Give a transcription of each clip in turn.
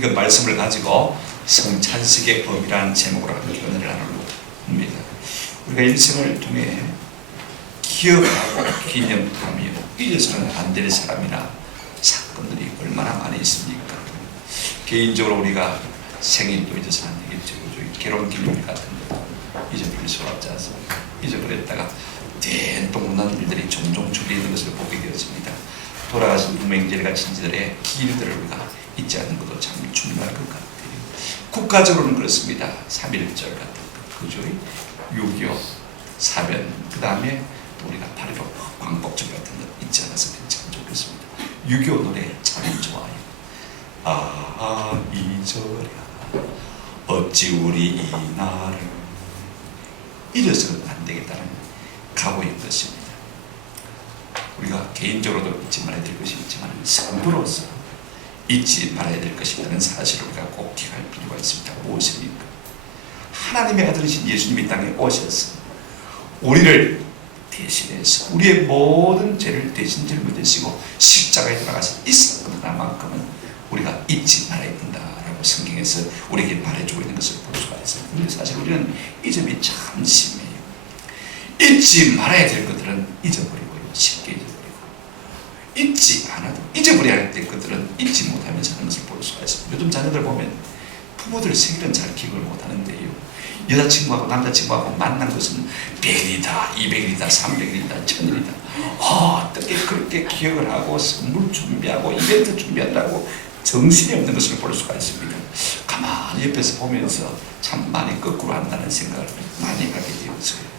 읽은 말씀을 가지고 성찬식의 법이라는 제목으로 함께 은혜를 나누려고 합니다. 우리가 일생을 통해 기억하고 기념하며 잊어서는 안 될 사람이나 사건들이 얼마나 많이 있습니까? 개인적으로 우리가 생일도 잊어서는 안 되겠죠. 결혼 기념일 같은 거 잊어버릴 수가 없지 않습니까? 잊어버렸다가 된동난 일들이 종종 주리는 것을 보게 되었습니다. 돌아가신 유명인들과 친지들의 기일들을 우리가 잊지 않는 것도 참 중요할 것 같아요. 국가적으로는 그렇습니다. 3.1절 같은 거, 그죠? 6.25 사변, 그 다음에 우리가 8.15 광복절 같은 거 잊지 않았으면 참 좋겠습니다. 6.25 노래 참 좋아요. 잊어라 어찌 우리 이 날을 잊어서는 안 되겠다는 각오인 것입니다. 우리가 개인적으로도 잊지 말아야 될 것이 있지만 성도로서 잊지 말아야 될 것이 있다는 사실을 우리가 꼭 기억할 필요가 있습니다. 무엇입니까? 하나님의 아들이신 예수님이 땅에 오셔서 우리를 대신해서 우리의 모든 죄를 대신 짊어지시고 십자가에 돌아가신 이 사건 하나만큼은 우리가 잊지 말아야 된다라고 성경에서 우리에게 말해주고 있는 것을 볼 수가 있습니다. 그런데 사실 우리는 이 점이 참 심해요. 잊지 말아야 될 것들은 잊어버리고요. 쉽게 잊어버리고 잊지 않아도 잊어버려야 될 것들은 잊지 못하면서 하는 것을 볼 수가 있습니다. 요즘 자녀들 보면 부모들 생일은 잘 기억을 못하는데요, 여자친구하고 남자친구하고 만난 것은 100일이다, 200일이다, 300일이다, 1000일이다. 어떻게 그렇게 기억을 하고 선물 준비하고 이벤트 준비한다고 정신이 없는 것을 볼 수가 있습니다. 가만히 옆에서 보면서 참 많이 거꾸로 한다는 생각을 많이 하게 되었어요.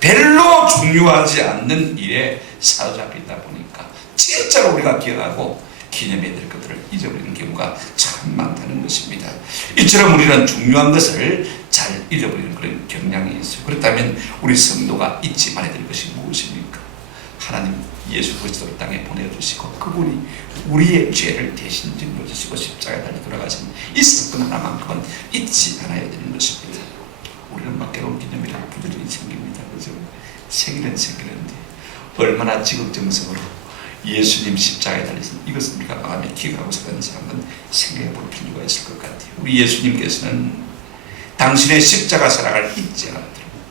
별로 중요하지 않는 일에 사로잡히다 보니까 진짜로 우리가 기억하고 기념해야 될 것들을 잊어버리는 경우가 참 많다는 것입니다. 이처럼 우리는 중요한 것을 잘 잊어버리는 그런 경향이 있어요. 그렇다면 우리 성도가 잊지 말아야 될 것이 무엇입니까? 하나님 예수 그리스도를 땅에 보내주시고 그분이 우리의 죄를 대신 짊어지시고 십자가에 달려 돌아가신 이 사건 하나만큼은 잊지 않아야 되는 것입니다. 우리는 막 괴로운 기념일을 부지런히 챙깁니다. 그죠? 생일은 생기는데 얼마나 지극정성으로 예수님 십자가에 달리신 이것을 우리가 마음에 기억하고 사는지 한번 생각해 볼 필요가 있을 것 같아요. 우리 예수님께서는 당신의 십자가 사랑을 잊지 않았더라고요.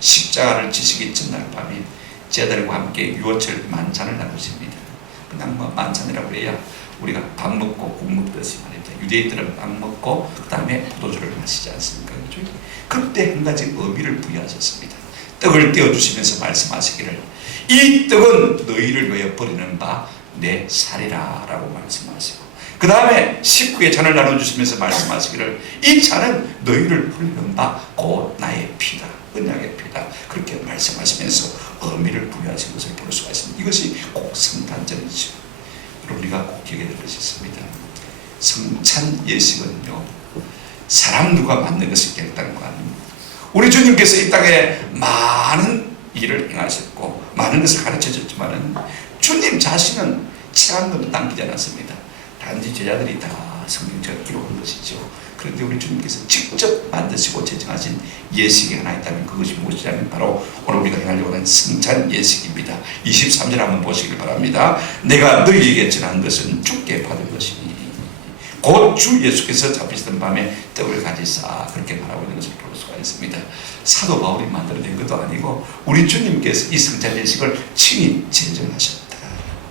십자가를 지시기 전날 밤에 제자들과 함께 유월절 만찬을 나누십니다. 그냥 뭐 만찬이라고 해야 우리가 밥 먹고 국 먹듯이 말입니다. 유대인들은 밥 먹고 그 다음에 포도주를 마시지 않습니까? 그렇죠? 그때 한 가지 의미를 부여하셨습니다. 떡을 떼어주시면서 말씀하시기를 이 떡은 너희를 위하여 버리는 바 내 살이라 라고 말씀하시고 그 다음에 식구의 잔을 나눠주시면서 말씀하시기를 이 잔은 너희를 버리는 바 곧 나의 피다, 언약의 피다, 그렇게 말씀하시면서 의미를 부여하신 것을 볼 수가 있습니다. 이것이 꼭 성탄절이죠. 우리가 꼭 기억해야 될 것이 있습니다. 성찬 예식은요, 사람 누가 만든 것이 결단한 거 아닙니다. 우리 주님께서 이 땅에 많은 일을 행하셨고 많은 것을 가르쳐 줬지만은 주님 자신은 치한 것도 남기지 않았습니다. 단지 제자들이 다 성경책을 기록한 것이죠. 그런데 우리 주님께서 직접 만드시고 제정하신 예식이 하나 있다면 그것이 무엇이냐면 바로 오늘 우리가 행하려고 하는 성찬 예식입니다. 23절 한번 보시길 바랍니다. 내가 너희에게 전한 것은 주께 받은 것이니 곧 주 예수께서 잡히시던 밤에 떡을 가지사 그렇게 말하고 있는 것을 볼 수가 있습니다. 사도 바울이 만들어낸 것도 아니고 우리 주님께서 이 성찬 예식을 친히 제정하셨다.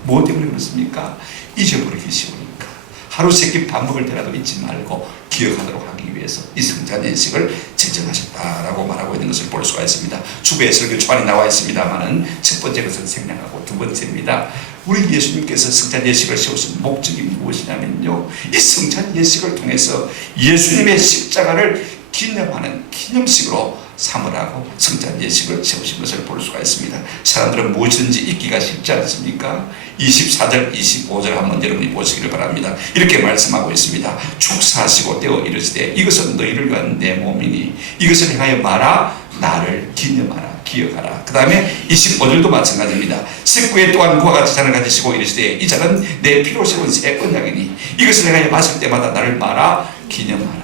뭐 때문에 그렇습니까? 잊어버리기 쉬우니까. 하루 세끼 밥 먹을 때라도 잊지 말고 기억하도록 하기 위해서 이 성찬 예식을 제정하셨다라고 말하고 있는 것을 볼 수가 있습니다. 주부의 설교 초안에 나와 있습니다만은 첫 번째 것은 생략하고 두 번째입니다. 우리 예수님께서 성찬 예식을 세우신 목적이 무엇이냐면요, 이 성찬 예식을 통해서 예수님의 십자가를 기념하는 기념식으로 삼으라고 성찬 예식을 세우신 것을 볼 수가 있습니다. 사람들은 무엇이든지 잊기가 쉽지 않습니까? 24절 25절 한번 여러분이 보시기를 바랍니다. 이렇게 말씀하고 있습니다. 축사하시고 떼어 이르시되 이것은 너희를 위한 내 몸이니 이것을 행하여 마라, 나를 기념하라, 기억하라. 그 다음에 25절도 마찬가지입니다. 식구에 또한 그와 같이 잔을 가지시고 이르시되 이 잔은 내 피로 세운 새 언약이니 이것을 행하여 마실 때마다 나를 마라, 기념하라.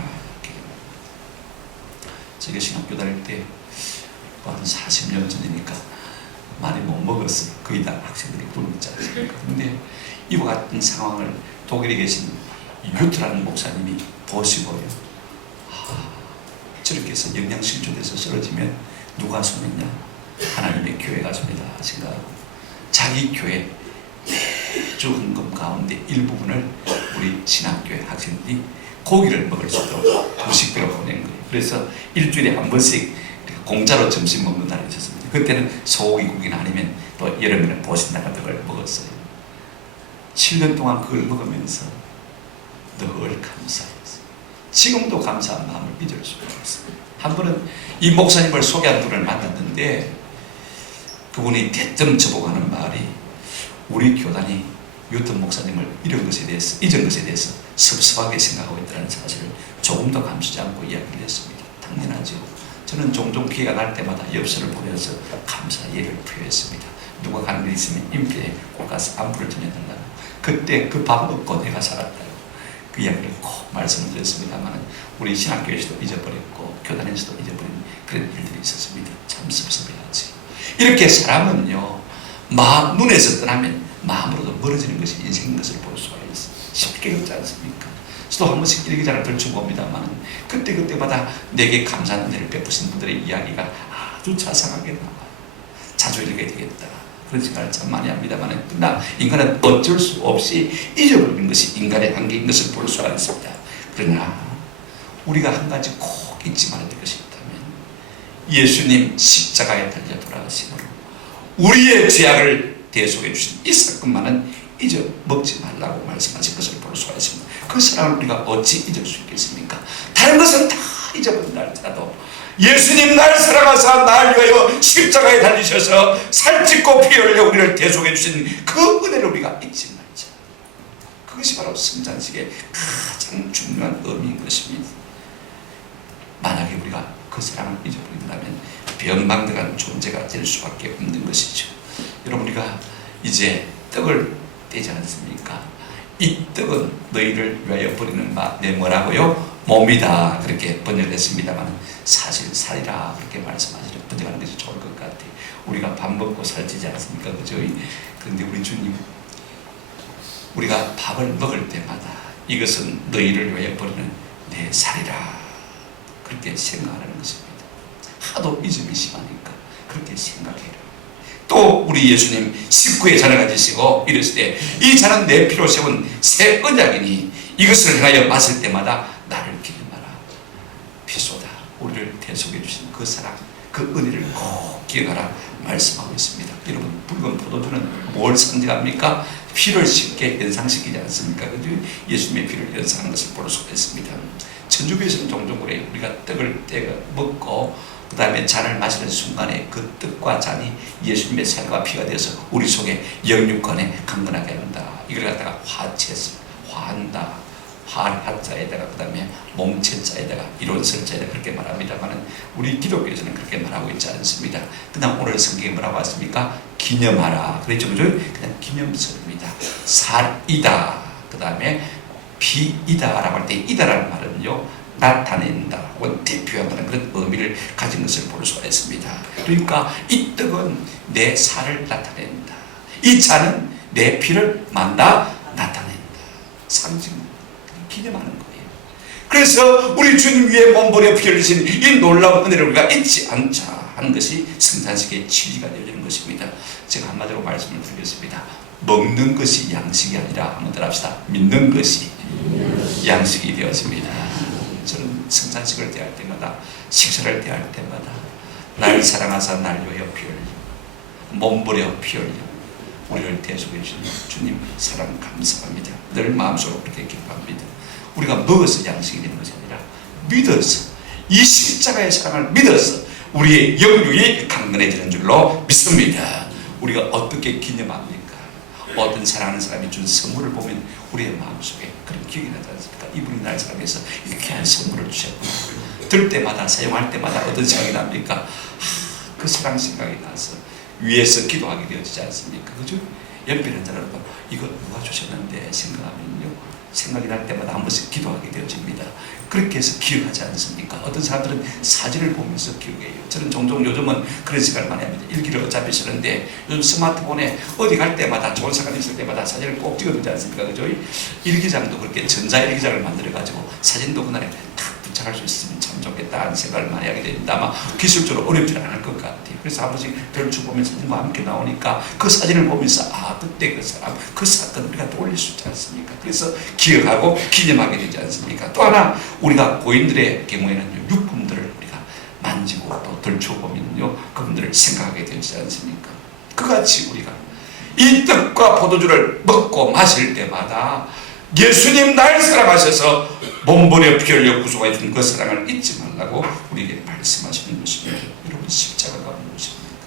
제가 신학교 다닐 때 한 40년 전이니까 많이 못 먹었어요. 거의 다 학생들이 굶었지 않습니까? 근데 이와 같은 상황을 독일에 계신 유트라는 목사님이 보시고요, 저렇게 해서 영양실조돼서 쓰러지면 누가 손했냐? 하나님의 교회가 손이다 생각하고 자기 교회 매주 헌금 가운데 일부분을 우리 신학교의 학생들이 고기를 먹을 수 있도록 도식배로 보낸 거예요. 그래서 일주일에 한 번씩 공짜로 점심 먹는 날이 있었습니다. 그때는 소고기 국이나 아니면 또 여름에는 보신다 같은 걸 먹었어요. 7년 동안 그걸 먹으면서 늘 감사했어요. 지금도 감사한 마음을 잊을 수가 없어요. 한 번은 이 목사님을 소개한 분을 만났는데 그분이 대뜸 저보고 하는 말이, 우리 교단이 유턴 목사님을 잊은 것에 대해서 섭섭하게 생각하고 있다는 사실을 조금도 감추지 않고 이야기를 했습니다. 당연하죠. 저는 종종 기회가 날 때마다 엽서를 보내서 감사 예를 표했습니다. 누가 가는 데 있으면 인편에 꼭 가서 안부를 전해달라고. 그때 그 밥 먹고 내가 살았다고 그 이야기를 꼭 말씀을 드렸습니다만 우리 신학교에서도 잊어버렸고 교단에서도 잊어버린 그런 일들이 있었습니다. 참 섭섭해하지. 이렇게 사람은요, 눈에서 떠나면 마음으로도 멀어지는 것이 인생인 것을 볼 수가 있어요. 쉽게 그렇지 않습니까? 저도 한 번씩 일기장을 들춰봅니다만 그때마다 내게 감사한 은혜를 베푸신 분들의 이야기가 아주 자상하게 나와요. 자주 읽게 되겠다 그런 생각을 참 많이 합니다만, 그러나 인간은 어쩔 수 없이 잊어버리는 것이 인간의 한계인 것을 볼 수가 있습니다. 그러나 우리가 한 가지 꼭 잊지 말아야 될 것이 있다면, 예수님 십자가에 달려 돌아가심으로 우리의 죄악을 대속해 주신 이 사건만은 잊어먹지 말라고 말씀하신 것을 볼 수가 있습니다. 그 사랑을 우리가 어찌 잊을 수 있겠습니까? 다른 것은 다 잊어버린다 할지라도 예수님 날 사랑하사 날 위하여 십자가에 달리셔서 살찢고 피 흘려 우리를 대속해 주신 그 은혜를 우리가 잊지 말자. 그것이 바로 성찬식의 가장 중요한 의미인 것입니다. 만약에 우리가 그 사랑을 잊어버린다면 변방들한 존재가 될 수밖에 없는 것이죠. 여러분, 우리가 이제 떡을 떼지 않습니까? 이 떡은 너희를 위하여 버리는 내 뭐라고요? 몸이다 그렇게 번역했습니다만 사실 살이라 그렇게 말씀하시죠. 번역하는 것이 좋을 것 같아요. 우리가 밥 먹고 살찌지 않습니까? 그죠? 그런데 우리 주님, 우리가 밥을 먹을 때마다 이것은 너희를 위하여 버리는 내 살이라 그렇게 생각하는 것입니다. 하도 잊음이 심하니까 그렇게 생각해요. 또 우리 예수님 식구의 잔을 가지시고 이르시되 이 잔은 내 피로 세운 새 언약이니 이것을 행하여 마실 때마다 나를 기념하라. 피소다. 우리를 대속해 주신 그 사랑, 그 은혜를 꼭 기억하라 말씀하고 있습니다. 여러분, 붉은 포도주는 뭘 상징합니까? 피를 쉽게 연상시키지 않습니까? 그죠? 예수님의 피를 연상하는 것을 볼 수가 있습니다. 천주교에서는 종종 그래요. 우리가 떡을 떼어 먹고 그 다음에 잔을 마시는 순간에 그 떡과 잔이 예수님의 살과 피가 되어서 우리 속에 영육간에 강건하게 한다. 이걸 갖다가 화채서 화한다. 화자에다가 그 다음에 몽채자에다가 이론설자에다가 그렇게 말합니다만 우리 기독교에서는 그렇게 말하고 있지 않습니다. 그다음 오늘 성경에 뭐라고 했습니까? 기념하라. 그랬죠, 그죠? 그냥 기념설입니다. 살이다. 그 다음에 피이다라고 할 때 이다라는 말은요, 나타낸다 혹은 대표한다는 그런 의미를 가진 것을 볼 수가 있습니다. 그러니까 이 떡은 내 살을 나타낸다. 이 잔은 내 피를 나타낸다. 상징, 기념하는 거예요. 그래서 우리 주님 위에 몸버려 피 흘리신 이 놀라운 은혜를 우리가 잊지 않자 하는 것이 성찬식의 취지가 되어지는 것입니다. 제가 한마디로 말씀을 드리겠습니다. 먹는 것이 양식이 아니라 한번 더 합시다. 믿는 것이 양식이 되었습니다. 저는 성찬식을 대할 때마다, 식사를 대할 때마다 날 사랑하사 날 위하여 피 흘려 몸버려 피 흘려 우리를 대속해 주신 주님 사랑 감사합니다. 늘 마음속으로 그렇게 기뻐합니다. 우리가 먹어서 양식이 되는 것이 아니라 믿어서, 이 십자가의 사랑을 믿어서 우리의 영육이 강건해지는 줄로 믿습니다. 우리가 어떻게 기념합니까? 어떤 사랑하는 사람이 준 선물을 보면 우리의 마음속에 그런 기억이 나지 않습니까? 이분이 날 사랑해서 이렇게 한 선물을 주셨구나. 들 때마다, 사용할 때마다 어떤 생각이 납니까? 그 사랑 생각이 나서 위에서 기도하게 되어지지 않습니까? 그죠? 옆에 있는 사람도 이거 누가 주셨는데 생각하면요, 생각이 날 때마다 한 번씩 기도하게 되어집니다. 그렇게 해서 기억하지 않습니까? 어떤 사람들은 사진을 보면서 기억해요. 저는 종종 요즘은 그런 생각을 많이 합니다. 일기를 어차피 쓰는데 요즘 스마트폰에 어디 갈 때마다, 좋은 사람이 있을 때마다 사진을 꼭 찍어두지 않습니까? 그죠? 일기장도 그렇게 전자일기장을 만들어가지고 사진도 그날에 탁 부착할 수 있으면 참 좋겠다 하는 생각을 많이 하게 됩니다. 아마 기술적으로 어렵지는 않을 것 같아요. 그래서 한 번씩 별주 보면서 사진과 함께 나오니까 그 사진을 보면서 그때 그 사람, 그 사건 우리가 떠올릴 수 있지 않습니까? 그래서 기억하고 기념하게 되지 않습니까? 또 하나, 우리가 고인들의 경우에는 육품들을 우리가 만지고 또 들춰보면요, 그분들을 생각하게 되지 않습니까? 그같이 우리가 이 떡과 포도주를 먹고 마실 때마다 예수님 날 사랑하셔서 몸버려 피 흘려 구속해 준 그 사랑을 잊지 말라고 우리에게 말씀하시는 것입니다. 여러분, 십자가가 무엇입니까?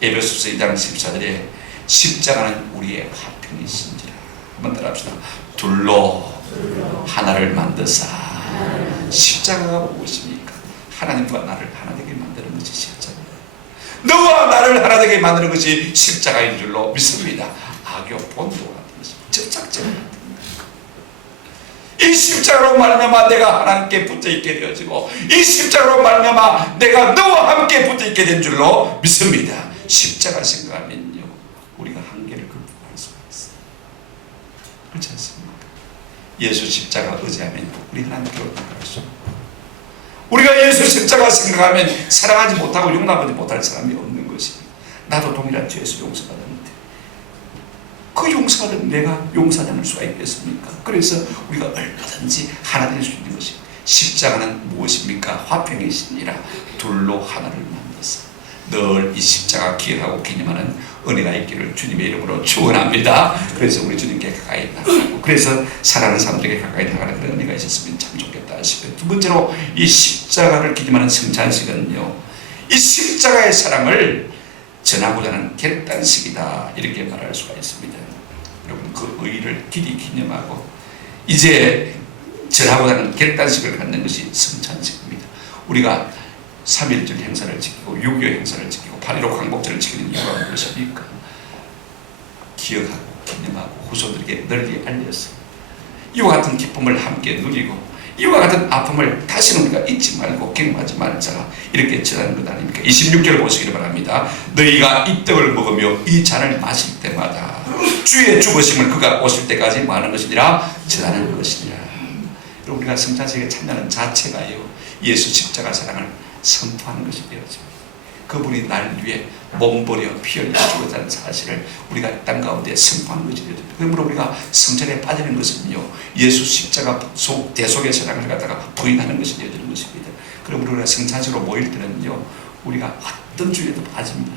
에베소서 2장 14절에 십자가는 우리의 화평이신지라. 한번 따라합시다. 둘로 하나를 만드사. 십자가가 무엇입니까? 하나님과 나를 하나 되게 만드는 것이 십자가입니다. 너와 나를 하나 되게 만드는 것이 십자가인 줄로 믿습니다. 악교 본도 같은 것입니다. 접착제 같은 것입니다. 이 십자가로 말미암아 내가 하나님께 붙어있게 되어지고, 이 십자가로 말미암아 내가 너와 함께 붙어있게 된 줄로 믿습니다. 십자가 생각하면요, 우리가 한계를 극복할 수가 있어요. 그렇지 않습니까? 예수 십자가 의지하면 우리 하나님께로 나갈 수 있고, 우리가 예수 십자가 생각하면 사랑하지 못하고 용납하지 못할 사람이 없는 것입니다. 나도 동일한 죄에서 용서받았는데 그 용서받은 내가 용서하지 않을 수가 있겠습니까? 그래서 우리가 얼마든지 하나 될 수 있는 것입니다. 십자가는 무엇입니까? 화평이시니라. 둘로 하나를 만들어서 늘 이 십자가 기억하고 기념하는 은혜가 있기를 주님의 이름으로 축원합니다. 그래서 우리 주님께 가까이 나가고, 그래서 사랑하는 사람들에게 가까이 나가는 그런 은혜가 있었으면 참 좋겠다 싶어요. 두 번째로, 이 십자가를 기념하는 성찬식은요, 이 십자가의 사랑을 전하고자 하는 결단식이다, 이렇게 말할 수가 있습니다. 여러분, 그 의의를 길이 기념하고 이제 전하고자 하는 결단식을 갖는 것이 성찬식입니다. 우리가 3.1절 행사를 지키고 6.25 행사를 지키고 8.15 광복절을 지키는 이유가 무엇입니까? 기억하고 기념하고 후손들에게 널리 알려서 이와 같은 기쁨을 함께 누리고 이와 같은 아픔을 다시는 우리가 잊지 말고 경험하지 말자, 이렇게 전하는 것 아닙니까? 26절 보시기를 바랍니다. 너희가 이 떡을 먹으며 이 잔을 마실 때마다 주의 죽으심을 그가 오실 때까지 많은 것이니라 전하는 것이니라. 여러분, 우리가 성찬식에 참여하는 자체가요, 예수 십자가 사랑을 선포하는 것이 되어집니다. 그분이 날 위해 몸버려 피 흘려 죽었다는 사실을 우리가 땅 가운데 선포하는 것이 되어집니다. 그러므로 우리가 성찬에 빠지는 것은요, 예수 십자가 대속의 사랑을 갖다가 부인하는 것이 되어지는 것입니다. 그러므로 우리가 성찬식으로 모일 때는요, 우리가 어떤 주에도 빠집니다.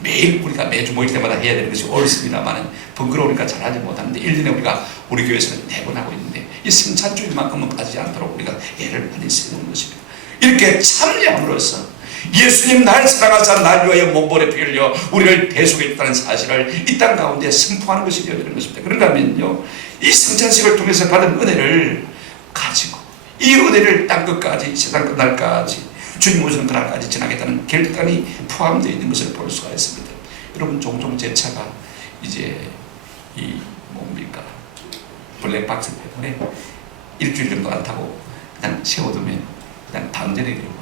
매일 우리가 매주 모일 때마다 해야 되는 것이 옳습니다만 번거로우니까 잘하지 못하는데 1년에 우리가 우리 교회에서는 4번 하고 있는데 이 성찬주일만큼은 빠지지 않도록 우리가 애를 많이 쓰는 것입니다. 이렇게 참여함으로써 예수님 날 사랑하사 날 위하여 몸버려 피 흘려 우리를 대속해 줬다는 사실을 이 땅 가운데 선포하는 것이 되어지는 것입니다. 그런가 하면요, 이 성찬식을 통해서 받은 은혜를 가지고 이 은혜를 땅 끝까지, 세상 끝날까지, 주님 오시는 그날까지 지나겠다는 결단이 포함되어 있는 것을 볼 수가 있습니다. 여러분, 종종 제 차가 이제 이 뭡니까, 블랙박스 때문에 일주일 정도 안 타고 그냥 세워두면 그냥 방전이 되고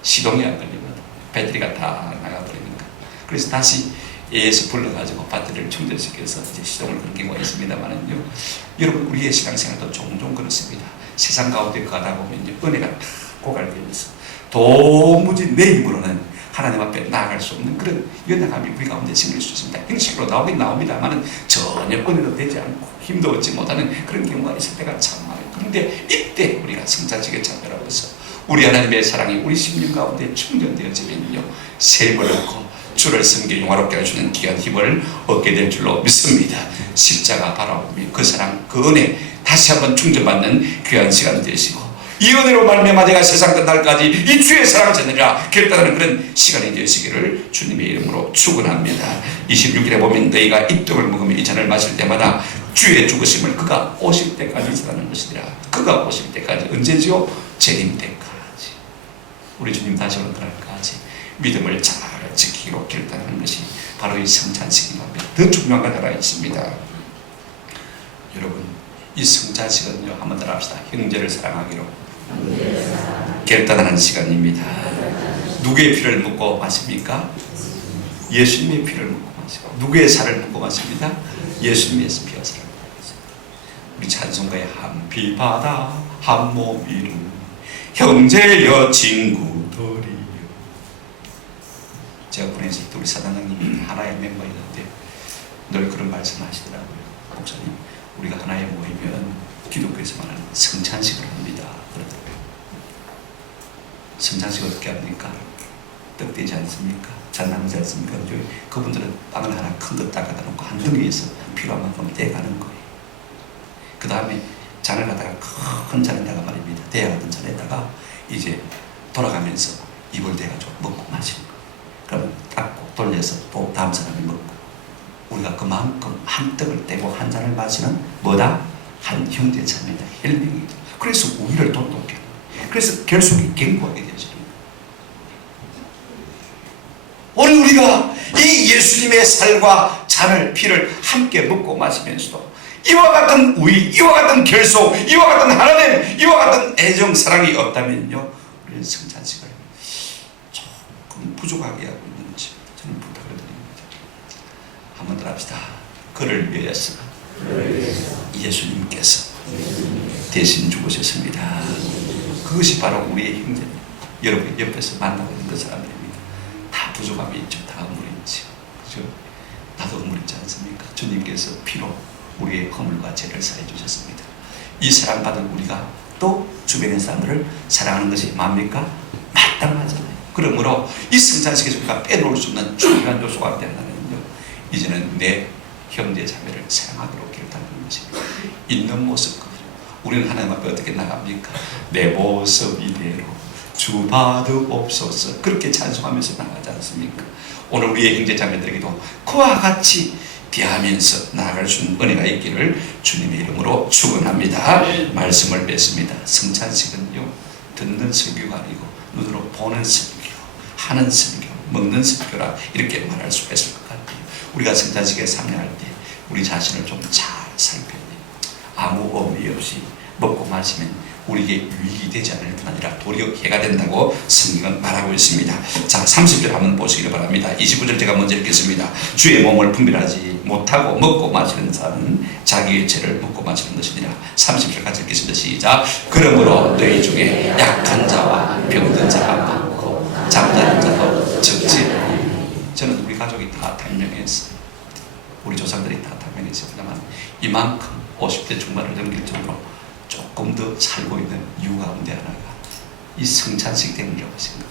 시동이 안 걸리면 배터리가 다 나가버리니까, 그래서 다시 AS 불러가지고 배터리를 충전시켜서 이제 시동을 거는 경우가 있습니다만은요, 여러분 우리의 신앙생활도 종종 그렇습니다. 세상 가운데 가다 보면 은혜가 다 고갈되면서 도무지 내 힘으로는 하나님 앞에 나아갈 수 없는 그런 연약함이 우리 가운데 생길 수 있습니다. 형식으로 나오긴 나옵니다만은 전혀 은혜도 되지 않고 힘도 얻지 못하는 그런 경우가 있을 때가 참 많아요. 그런데 이때 우리가 성찬식에 참여하면서 우리 하나님의 사랑이 우리 심령 가운데 충전되어지면요, 셈을 얻고 주를 섬겨 영화롭게 해주는 귀한 힘을 얻게 될 줄로 믿습니다. 십자가 바라보며 그 사랑, 그 은혜 다시 한번 충전받는 귀한 시간 되시고, 이 은혜로 말미암아 내가 세상 끝날까지 이 주의 사랑을 전하리라 결단하는 그런 시간이 되시기를 주님의 이름으로 축원합니다. 26절에 보면 너희가 이 떡을 먹으며 이 잔을 마실 때마다 주의 죽으심을 그가 오실 때까지 전하는 것이니라. 그가 오실 때까지, 언제지요? 재림 때까지, 우리 주님 다시 오는 그날까지 믿음을 잘 지키기로 결단하는 것이 바로 이 성찬식입니다. 더 중요한 것 하나 있습니다. 여러분, 이 성찬식은요, 한번 따라 합시다. 형제를 사랑하기로 결단하는 시간입니다. 누구의 피를 묻고 마십니까? 예수님의 피를 묻고 마시고. 누구의 살을 묻고 마십니다? 예수님의 피와 살을 묻고 마십니다. 우리 찬송가에 한 피 바다 한 몸 이룬 형제여 친구들이여. 제가 보내실 때 우리 사단장님이 하나의 멤버였는데 늘 그런 말씀하시더라고요. 목사님, 우리가 하나에 모이면 기독교에서 말하는 성찬식을 합니다. 그러더라고요. 성찬식 어떻게 합니까? 떡 되지 않습니까? 잔 나누지 않습니까? 그분들은 빵을 하나 큰 것 닦아다 놓고 한 덩이에서 필요한 만큼 떼가는 거예요. 그 다음에 잔을 갖다가 큰 잔에다가 말입니다. 대야 같은 잔에다가 이제 돌아가면서 입을 대가지고 먹고 마시는 거예요. 그러면 닦고 돌려서 또 다음 사람이 먹고, 우리가 그만큼 한 떡을 떼고 한 잔을 마시는 뭐다? 한 형제 자매다. 혈맹이다. 그래서 우위를 돈독해. 그래서 결속이 견고하게 되어지는 거예요. 오늘 우리가 이 예수님의 살과 잔을, 피를 함께 먹고 마시면서도 이와 같은 우위, 이와 같은 결속, 이와 같은 하나님, 이와 같은 애정, 사랑이 없다면요, 우리는 성찬식을 조금 부족하게 하고 있는 것이 저는 부탁을 드립니다. 한번 더 합시다. 그를 위해서 예수님께서 대신 죽으셨습니다. 그것이 바로 우리의 형제입니다. 여러분 옆에서 만나고 있는 그 사람들입니다. 다 부족함이 있죠. 다 허물이 있죠. 그죠? 나도 허물 있지 않습니까? 주님께서 피로 우리의 허물과 죄를 사해 주셨습니다. 이 사랑받은 우리가 또 주변의 사람들을 사랑하는 것이 뭡니까? 마땅하잖아요. 그러므로 이 성찬식에서 우리가 빼놓을 수 없는 중요한 요소가 되는요, 이제는 내 형제 자매를 사랑하기로 결단하는 것입니다. 있는 모습 그대로. 우리는 하나님 앞에 어떻게 나갑니까? 내 모습 이대로 주 받으옵소서, 그렇게 찬송하면서 나가지 않습니까? 오늘 우리의 형제 자매들에게도 그와 같이 대하면서 나아갈 수 있는 은혜가 있기를 주님의 이름으로 축원합니다. 말씀을 맺습니다. 성찬식은요, 듣는 설교가 아니고 눈으로 보는 설교, 하는 설교, 먹는 설교라 이렇게 말할 수가 있을 것 같아요. 우리가 성찬식에 참여할 때 우리 자신을 좀 잘 살펴야 돼요. 아무 의미 없이 먹고 마시면 우리에게 유익이 되지 않을 뿐 아니라 도리어 해가 된다고 성경은 말하고 있습니다. 자, 30절 한번 보시기를 바랍니다. 29절 제가 먼저 읽겠습니다. 주의 몸을 분별하지 못하고 먹고 마시는 자는 자기의 죄를 먹고 마시는 것이니라. 30절 같이 읽겠습니다. 시작. 그러므로 너희 중에 약한 자와 병든 자가 많고 잠자는 자도 적지 않으니. 저는 우리 가족이 다 단명했어요. 우리 조상들이 다 단명했습니다만 이만큼 50대 중반을 넘길 정도로 조금 더 살고 있는 이유 가운데 하나가 이 성찬식 때문이라고 생각해요.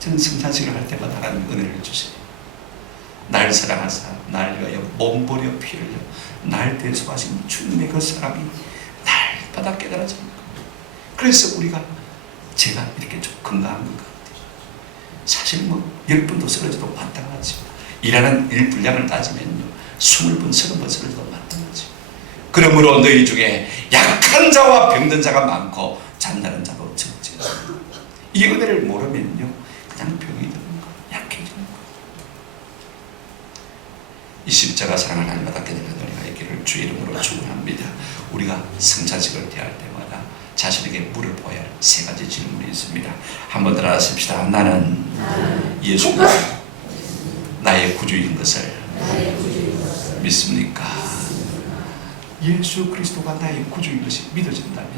저는 성찬식을 할 때마다 하나님 은혜를 주세요. 날 사랑하사 날 위하여 몸버려 피 흘려 날 대속하신 주님의 그 사랑이 날마다 깨달아지는 거예요. 그래서 우리가 제가 이렇게 좀 건강한 것 같아요. 사실 뭐 10번도 쓰러져도 마땅하지. 일하는 일 분량을 따지면요 20번, 30번 쓰러져도 마땅하지. 그러므로 너희 중에 약한 자와 병든 자가 많고 잠자는 자도 적지 않습니다. 이 은혜를 모르면요 그냥 병이 드는 거예요. 약해지는 거예요. 이 십자가 사랑을 날마다 깨달은 은혜가 있기를 주의 이름으로 축원합니다. 우리가 성찬식을 대할 때마다 자신에게 물어보아야 할 3가지 질문이 있습니다. 한번 따라 하십시다. 나는 예수님 나의 구주인 것을 믿습니까? 예수 그리스도가 나의 구주인 것이 믿어진다면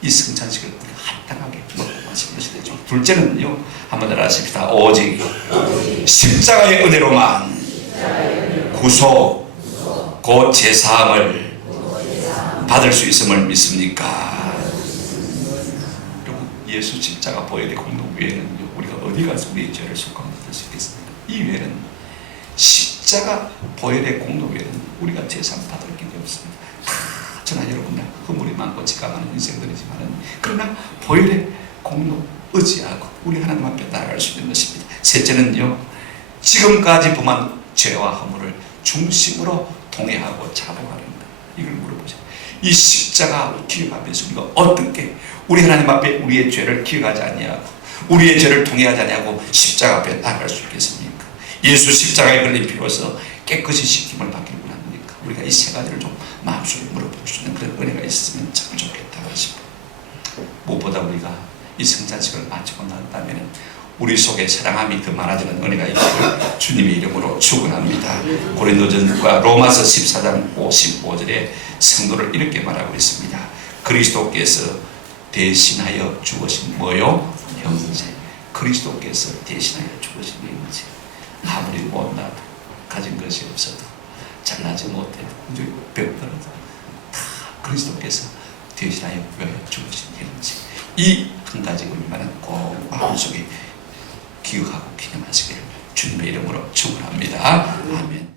이 성찬식을 우리가 합당하게 먹고 마시는 것이 되죠. 둘째는요, 한번 따라하십시다. 오직 십자가의 은혜로만 구속 곧 제사함을 받을 수 있음을 믿습니까? 여러분, 예수 십자가 보혈의 공동 외에는요, 우리가 어디 가서 우리의 죄를 속감받을 수 있겠습니까? 이 외에는 십자가 보혈의 공동 외에는 우리가 제사 받을 게 없습니다. 저나 여러분들 허물이 많고 지가 많은 인생들이지만은, 그러나 보혈의 공로 의지하고 우리 하나님 앞에 나아갈 수 있는 것입니다. 셋째는요, 지금까지 범한 죄와 허물을 중심으로 통회하고 자복하는 것. 이걸 물어보죠. 이 십자가 기억하면서 우리가 어떻게 우리 하나님 앞에 우리의 죄를 기억하지 아니하고 우리의 죄를 통회하지 아니하고 십자가 앞에 나아갈 수 있겠습니까? 예수 십자가에 걸린 피로서 깨끗이 씻김을 받기를 원합니까? 우리가 이 세 가지를 좀 마음속에 물어볼 수 있는 그런 은혜가 있으면 참 좋겠다 싶어요. 무엇보다 우리가 이 성찬식을 마치고 난 다음에는 우리 속에 사랑함이 더 많아지는 은혜가 있기를 주님의 이름으로 축원합니다. 고린도전과 로마서 14장 55절에 성도를 이렇게 말하고 있습니다. 그리스도께서 대신하여 죽으신 뭐요? 형제. 그리스도께서 대신하여 죽으신 형제. 아무리 못나도 가진 것이 없어도 잘나지 못해도 배고파도 다 그리스도께서 대신하여 위하여 죽으신 형제. 이 한 가지 의미만은 꼭 마음속에 기억하고 기념하시기를 주님의 이름으로 축원합니다. 아멘.